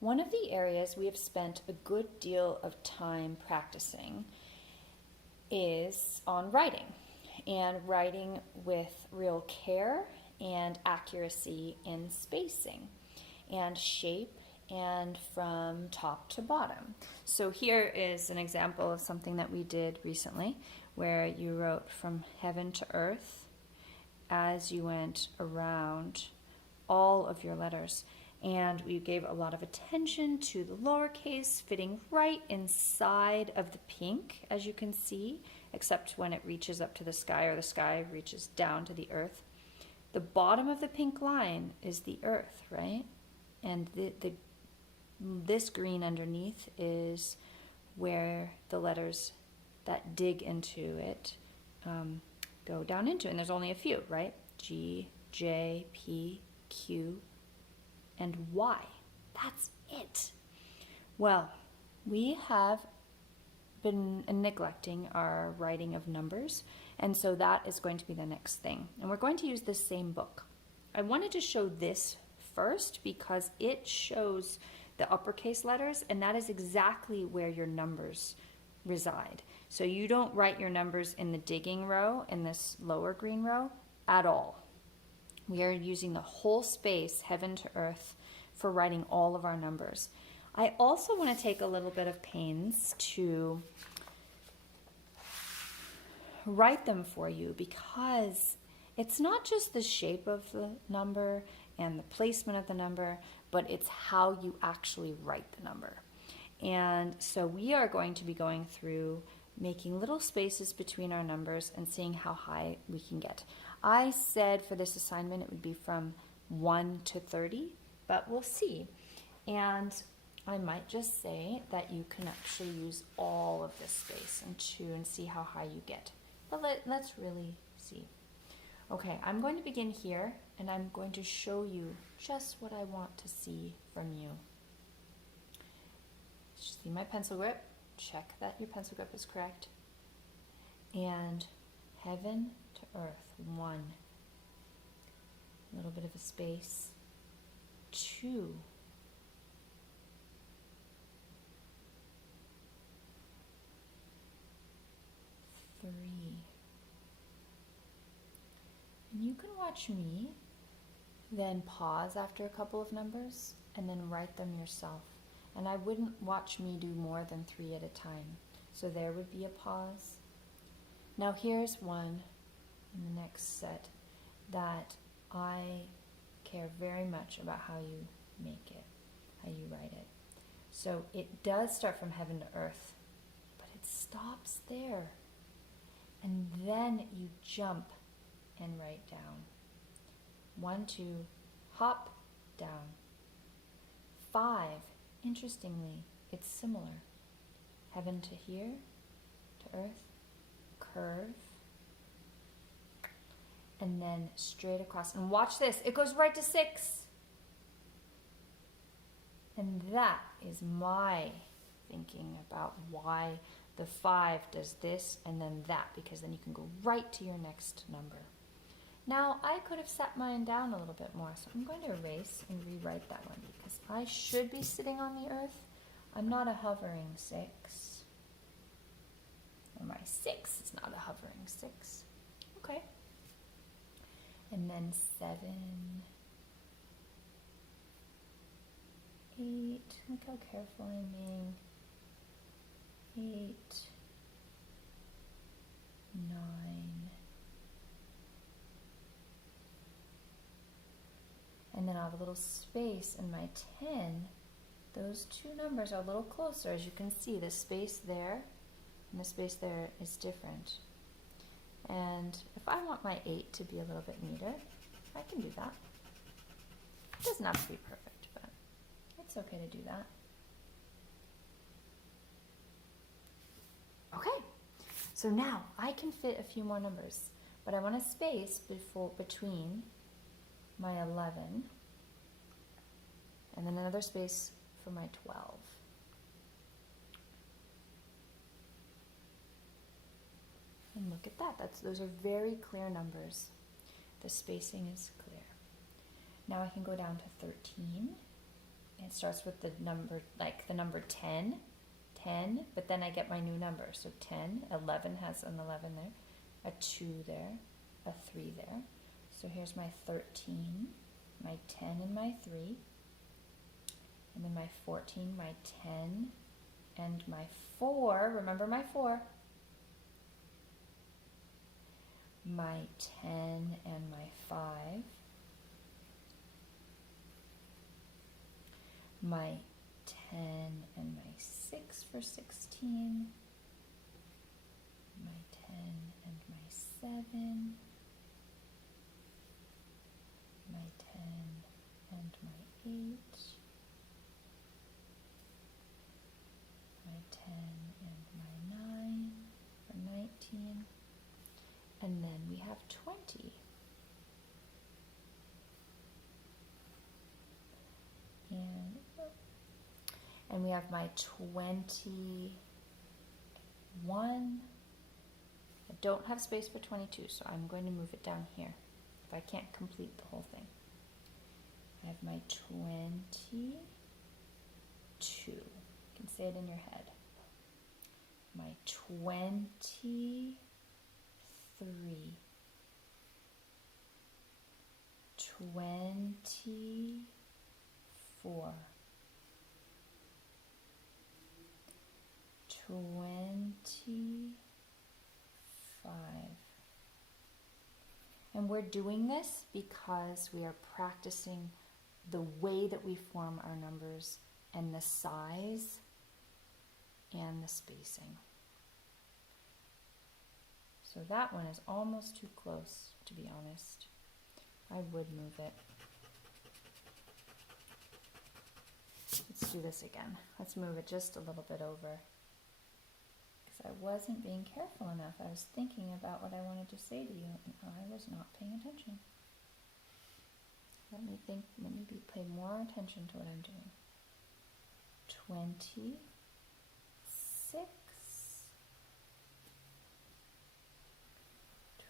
One of the areas we have spent a good deal of time practicing is on writing, and writing with real care and accuracy in spacing and shape and from top to bottom. So here is an example of something that we did recently where you wrote from heaven to earth as you went around all of your letters. And we gave a lot of attention to the lowercase fitting right inside of the pink, as you can see, except when it reaches up to the sky or the sky reaches down to the earth. The bottom of the pink line is the earth, right? And this green underneath is where the letters that dig into it go down into. And there's only a few, right? G, J, P, Q, and Y. That's it. Well, we have been neglecting our writing of numbers, and so that is going to be the next thing. And we're going to use the same book. I wanted to show this first because it shows the uppercase letters, and that is exactly where your numbers reside. So you don't write your numbers in the digging row, in this lower green row, at all. We are using the whole space, heaven to earth, for writing all of our numbers. I also want to take a little bit of pains to write them for you because it's not just the shape of the number and the placement of the number, but it's how you actually write the number. And so we are going to be going through making little spaces between our numbers and seeing how high we can get. I said for this assignment it would be from 1 to 30, but we'll see. And I might just say that you can actually use all of this space and see how high you get. But let's really see. Okay, I'm going to begin here, and I'm going to show you just what I want to see from you. See my pencil grip? Check that your pencil grip is correct. And heaven to earth, 1. A little bit of a space. 2. 3. And you can watch me then pause after a couple of numbers and then write them yourself. And I wouldn't watch me do more than 3 at a time. So there would be a pause. Now here's one in the next set that I care very much about how you make it, how you write it. So it does start from heaven to earth, but it stops there. And then you jump and write down. 1, 2, hop, down. 5, interestingly, it's similar. Heaven to here, to earth, curve, and then straight across. And watch this, it goes right to 6. And that is my thinking about why the 5 does this and then that, because then you can go right to your next number. Now, I could have set mine down a little bit more, so I'm going to erase and rewrite that one because I should be sitting on the earth. I'm not a hovering 6. Or my 6 is not a hovering 6. Okay. And then 7, 8, look how careful I'm being. 8, 9, and then I'll have a little space in my 10. Those 2 numbers are a little closer. As you can see, the space there and the space there is different. And if I want my 8 to be a little bit neater, I can do that. It doesn't have to be perfect, but it's okay to do that. Okay, so now I can fit a few more numbers, but I want a space between my 11 and then another space for my 12. And look at that, those are very clear numbers. The spacing is clear. Now I can go down to 13. It's starts with the number, like the number 10, 10, but then I get my new number. So 10, 11 has an 11 there, a 2 there, a 3 there. So here's my 13, my 10 and my 3, and then my 14, my 10, and my 4, remember my 4, my 10 and my 5, my 10 and my 6 for 16, my 10 and my 7, my 10 and my 8, my 10 and my 9 for 19, and then we have 20. And we have my 21. I don't have space for 22, so I'm going to move it down here if I can't complete the whole thing. I have my 22. You can say it in your head. My 23. 24. 25. And we're doing this because we are practicing the way that we form our numbers and the size and the spacing. So that one is almost too close, to be honest. I would move it. Let's do this again. Let's move it just a little bit over. I wasn't being careful enough. I was thinking about what I wanted to say to you, and I was not paying attention. Let me pay more attention to what I'm doing. 26,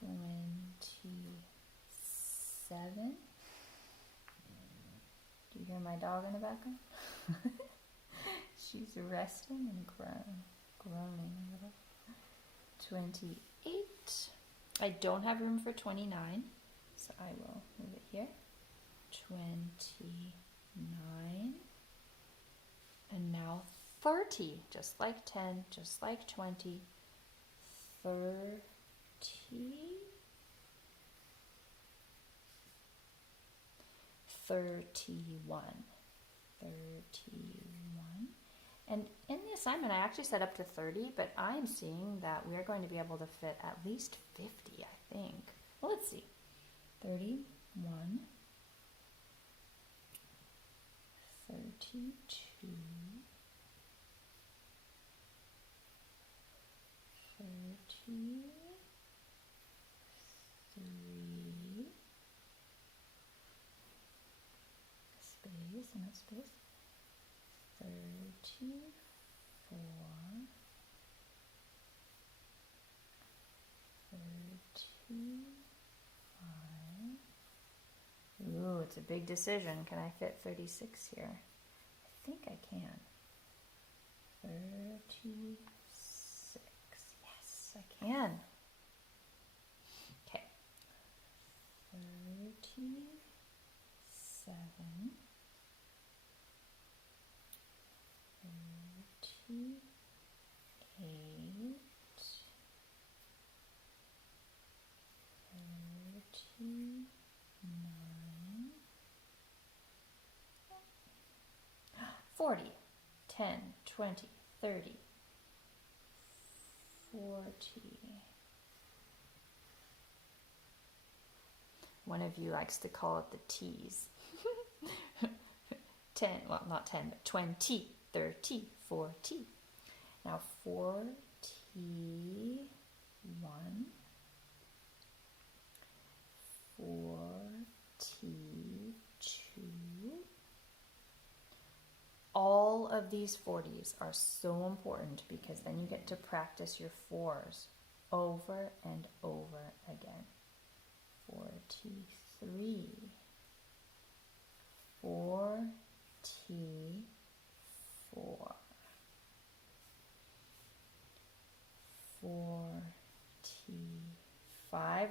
27. Do you hear my dog in the background? She's resting and groaning a little. 28. I don't have room for 29, so I will move it here. 29. And now 30, just like 10, just like 20. 30. 31. 31. And in the assignment, I actually set up to 30, but I'm seeing that we're going to be able to fit at least 50, I think. Well, let's see. 31, 32, 33, space and a space. 34, 35. Ooh, it's a big decision. Can I fit 36 here? I think I can. 36. Yes, I can. Okay. 37. 38, 39, 40, 10, 20, 30, 40. One of you likes to call it the T's. 10, well, not 10, but 20, 30, 40. Now 41, 42. All of these 40s are so important because then you get to practice your 4s over and over again. 43, 44,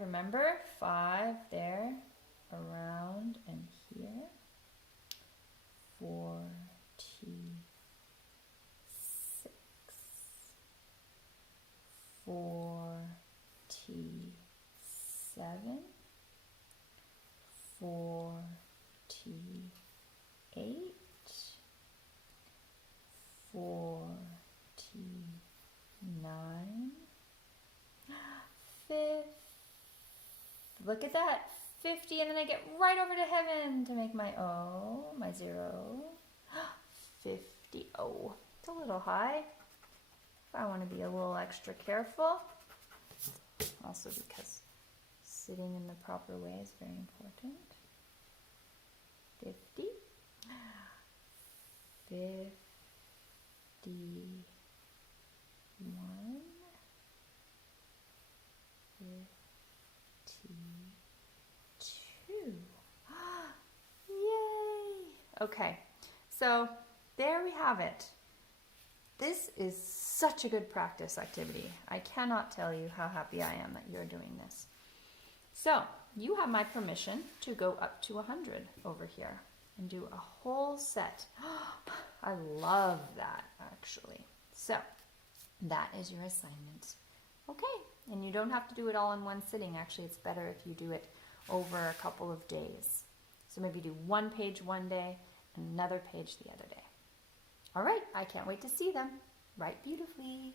remember? 5 there, around, and here. 46. 47. 48. 49. 50. Look at that. 50, and then I get right over to heaven to make my O, my 0. 50. Oh, it's a little high. I want to be a little extra careful. Also because sitting in the proper way is very important. 50. 51. 52. Yay! Okay, so there we have it. This is such a good practice activity. I cannot tell you how happy I am that you're doing this. So you have my permission to go up to 100 over here and do a whole set. I love that, actually. So that is your assignment. Okay, and you don't have to do it all in one sitting. Actually, it's better if you do it over a couple of days. So maybe do one page one day, another page the other day. All right, I can't wait to see them. Write beautifully.